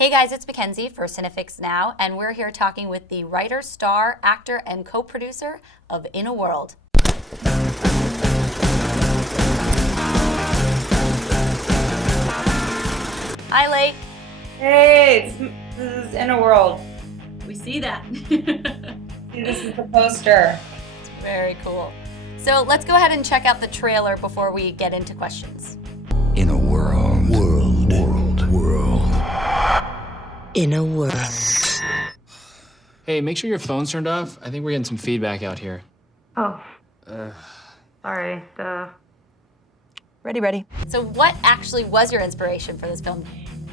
Hey guys, it's Mackenzie for CINEFIX Now, and we're here talking with the writer, star, actor, and co-producer of In a World. Hi, Lee. Hey, this is In a World. We see that. This is the poster. It's very cool. So let's go ahead and check out the trailer before we get into questions. In a world. In a world. Hey, make sure your phone's turned off. I think we're getting some feedback out here. Oh. Sorry. Ready. So what actually was your inspiration for this film?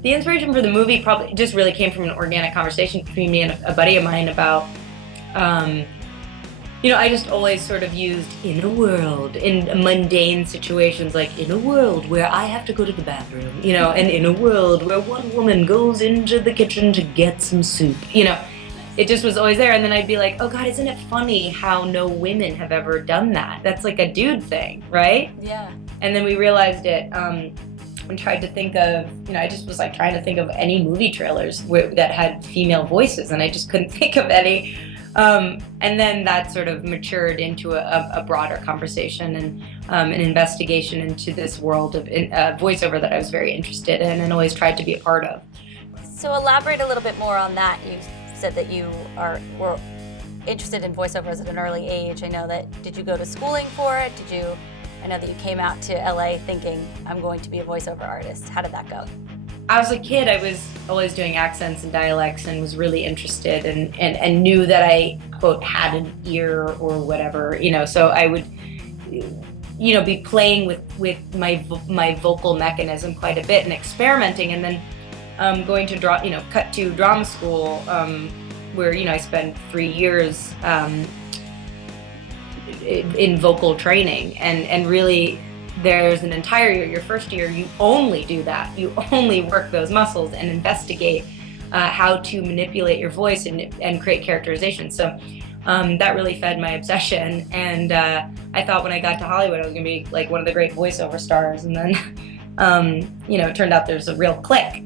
The inspiration for the movie probably just really came from an organic conversation between me and a buddy of mine about, I just always sort of used in a world in mundane situations, like in a world where I have to go to the bathroom, and in a world where one woman goes into the kitchen to get some soup, It just was always there, and then I'd be like, oh God, isn't it funny how no women have ever done that? That's like a dude thing, right? Yeah. And then we realized it and tried to think of, I just was like trying to think of any movie trailers that had female voices, and I just couldn't think of any. And then that sort of matured into a broader conversation and an investigation into this world of voiceover that I was very interested in and always tried to be a part of. So elaborate a little bit more on that. You said that you were interested in voiceovers at an early age. Did you go to schooling for it? I know that you came out to LA thinking, I'm going to be a voiceover artist. How did that go? As a kid, I was always doing accents and dialects and was really interested and knew that I, quote, had an ear or whatever, so I would, be playing with my vocal mechanism quite a bit and experimenting, and then going to cut to drama school, where, I spent 3 years in vocal training, and really there's an entire year, your first year, you only do that. You only work those muscles and investigate how to manipulate your voice and create characterization. So that really fed my obsession, and I thought when I got to Hollywood I was going to be like one of the great voiceover stars, and then it turned out there's a real click.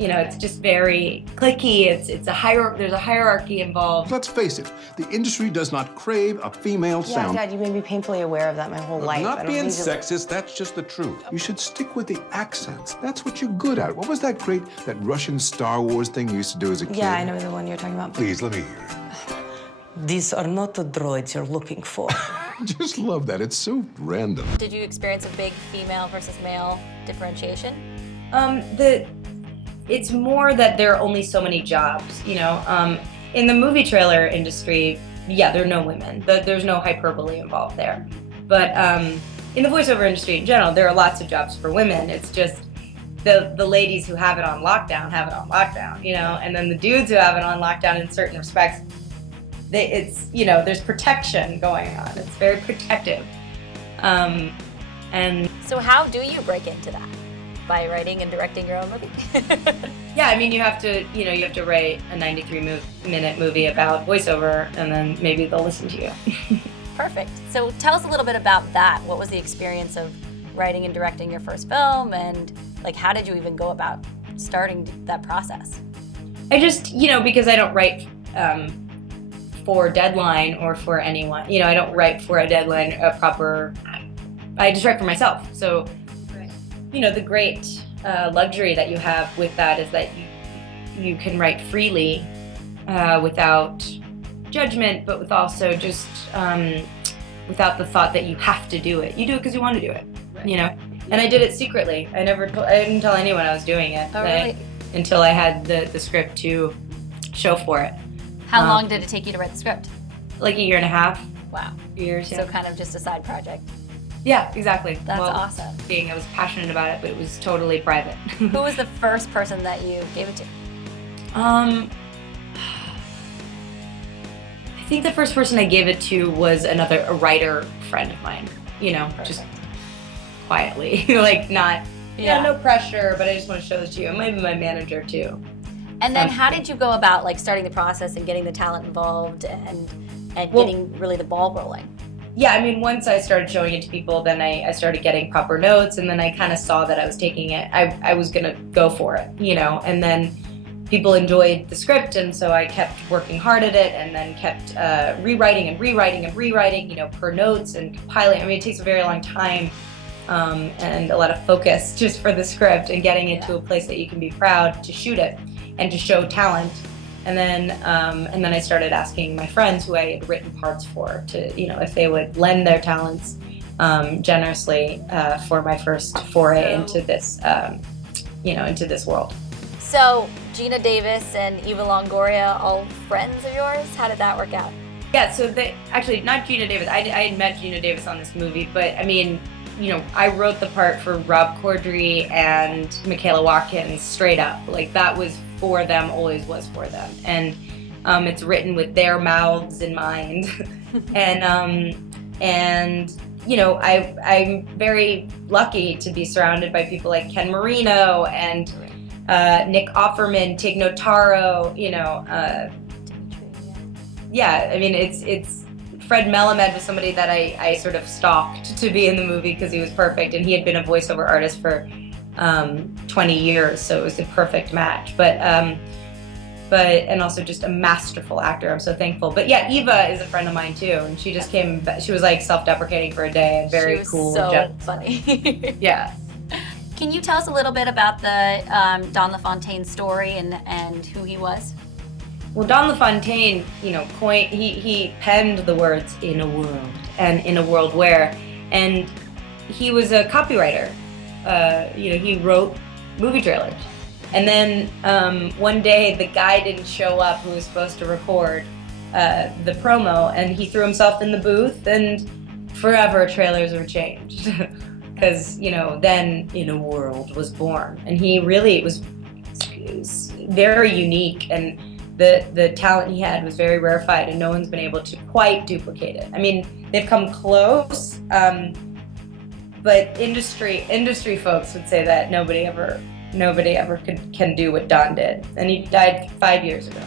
It's just very clicky. There's a hierarchy involved. Let's face it, the industry does not crave a female sound. Dad, you made me painfully aware of that my whole life. Not being sexist, that's just the truth. You should stick with the accents. That's what you're good at. What was that Russian Star Wars thing you used to do as a kid? Yeah, I know the one you're talking about. Please, let me hear it. These are not the droids you're looking for. I just love that. It's so random. Did you experience a big female versus male differentiation? It's more that there are only so many jobs, in the movie trailer industry, yeah, there are no women. There's no hyperbole involved there. But in the voiceover industry in general, there are lots of jobs for women. It's just the ladies who have it on lockdown, and then the dudes who have it on lockdown in certain respects, there's protection going on. It's very protective. And so how do you break into that? By writing and directing your own movie? Yeah, you have to write a 93-minute movie about voiceover, and then maybe they'll listen to you. Perfect. So tell us a little bit about that. What was the experience of writing and directing your first film, and how did you even go about starting that process? I just, because I don't write for deadline or for anyone, I don't write for a deadline, I just write for myself. So the great luxury that you have with that is that you can write freely without judgment, but with also just without the thought that you have to do it. You do it because you want to do it, And I did it secretly. I didn't tell anyone I was doing it. Oh, really? Until I had the script to show for it. How long did it take you to write the script? Like a year and a half. Wow. Years, yeah. So kind of just a side project. Yeah, exactly. That's awesome. I was passionate about it, but it was totally private. Who was the first person that you gave it to? I think the first person I gave it to was a writer friend of mine. Perfect. Just quietly, no pressure, but I just want to show this to you. And maybe my manager too. And then how did you go about starting the process and getting the talent involved and getting really the ball rolling? Yeah, once I started showing it to people, then I started getting proper notes, and then I kind of saw that I was taking it. I was gonna go for it, and then people enjoyed the script, and so I kept working hard at it, and then kept rewriting, per notes and compiling. I mean, it takes a very long time and a lot of focus just for the script and getting it to a place that you can be proud to shoot it and to show talent. And then I started asking my friends who I had written parts for to, if they would lend their talents generously for my first foray into this, into this world. So Gina Davis and Eva Longoria, all friends of yours? How did that work out? Yeah, so actually not Gina Davis. I had met Gina Davis on this movie, but I mean, I wrote the part for Rob Corddry and Michaela Watkins straight up. Like, that was for them, always was for them. And it's written with their mouths in mind. I'm very lucky to be surrounded by people like Ken Marino and Nick Offerman, Tig Notaro, yeah, I mean, it's Fred Melamed was somebody that I sort of stalked to be in the movie because he was perfect, and he had been a voiceover artist for 20 years, so it was a perfect match. But and also just a masterful actor. I'm so thankful. But yeah, Eva is a friend of mine too, and she just came. She was like self-deprecating for a day and very cool. So funny. Yeah. Can you tell us a little bit about the Don LaFontaine story and who he was? Well, Don LaFontaine, he penned the words "in a world" and "in a world where," and he was a copywriter. He wrote movie trailers, and then one day the guy didn't show up who was supposed to record the promo, and he threw himself in the booth, and forever trailers were changed because then "In a World" was born, and he really was very unique, and the talent he had was very rarefied, and no one's been able to quite duplicate it. I mean, they've come close, but industry folks would say that nobody ever can do what Don did, and he died 5 years ago.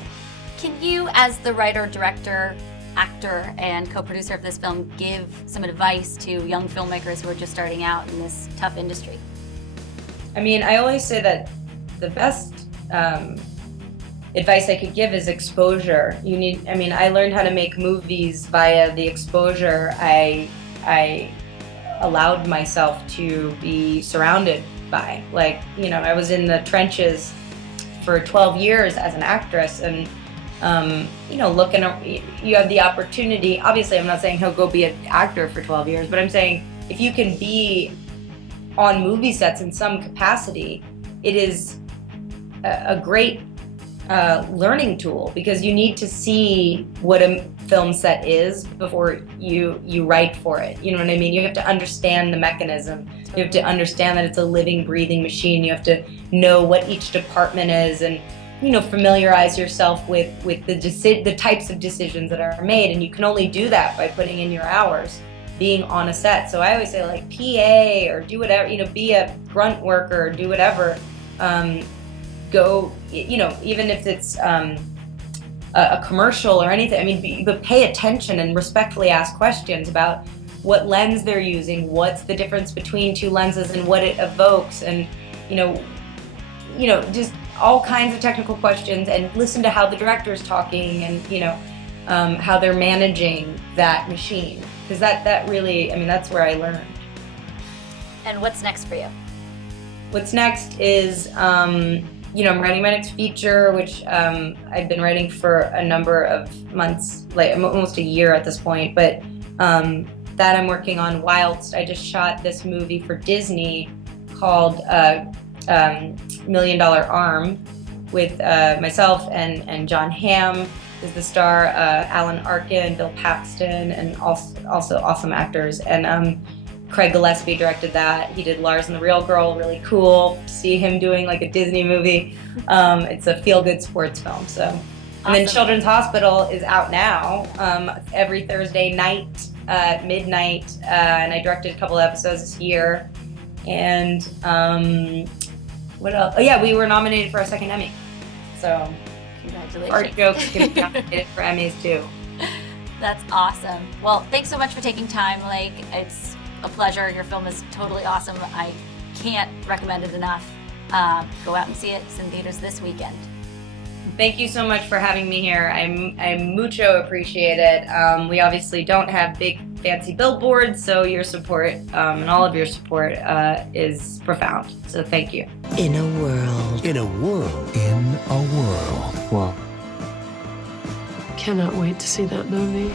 Can you, as the writer, director, actor, and co-producer of this film, give some advice to young filmmakers who are just starting out in this tough industry? I mean, I always say that the best advice I could give is exposure. I learned how to make movies via the exposure I allowed myself to be surrounded by. I was in the trenches for 12 years as an actress, and you have the opportunity. Obviously, I'm not saying go be an actor for 12 years, but I'm saying if you can be on movie sets in some capacity, it is a great learning tool, because you need to see what a film set is before you write for it. You know what I mean? You have to understand the mechanism. You have to understand that it's a living, breathing machine. You have to know what each department is, and familiarize yourself with the types of decisions that are made. And you can only do that by putting in your hours being on a set. So I always say, like, PA or do whatever, be a grunt worker or do whatever. Go, even if it's a commercial or anything, but pay attention and respectfully ask questions about what lens they're using, what's the difference between two lenses and what it evokes, and just all kinds of technical questions, and listen to how the director's talking, and how they're managing that machine, because that really, that's where I learned. And what's next for you? What's next is I'm writing my next feature, which I've been writing for a number of months, like almost a year at this point, but that I'm working on whilst I just shot this movie for Disney called $1 Million Arm with myself and John Hamm is the star, Alan Arkin, Bill Paxton, and also awesome actors. And Craig Gillespie directed that. He did Lars and the Real Girl, really cool. See him doing like a Disney movie. It's a feel-good sports film. So, awesome. And then Children's Hospital is out now every Thursday night at midnight, and I directed a couple of episodes this year. And what else? Oh yeah, we were nominated for our second Emmy. So congratulations. Our jokes can be nominated for Emmys too. That's awesome. Well, thanks so much for taking time. Like, it's a pleasure. Your film is totally awesome. I can't recommend it enough. Go out and see it. It's in theaters this weekend. Thank you so much for having me here. I mucho appreciate it. We obviously don't have big fancy billboards, so your support and all of your support is profound. So thank you. In a world. In a world. In a world. Wow. Cannot wait to see that movie.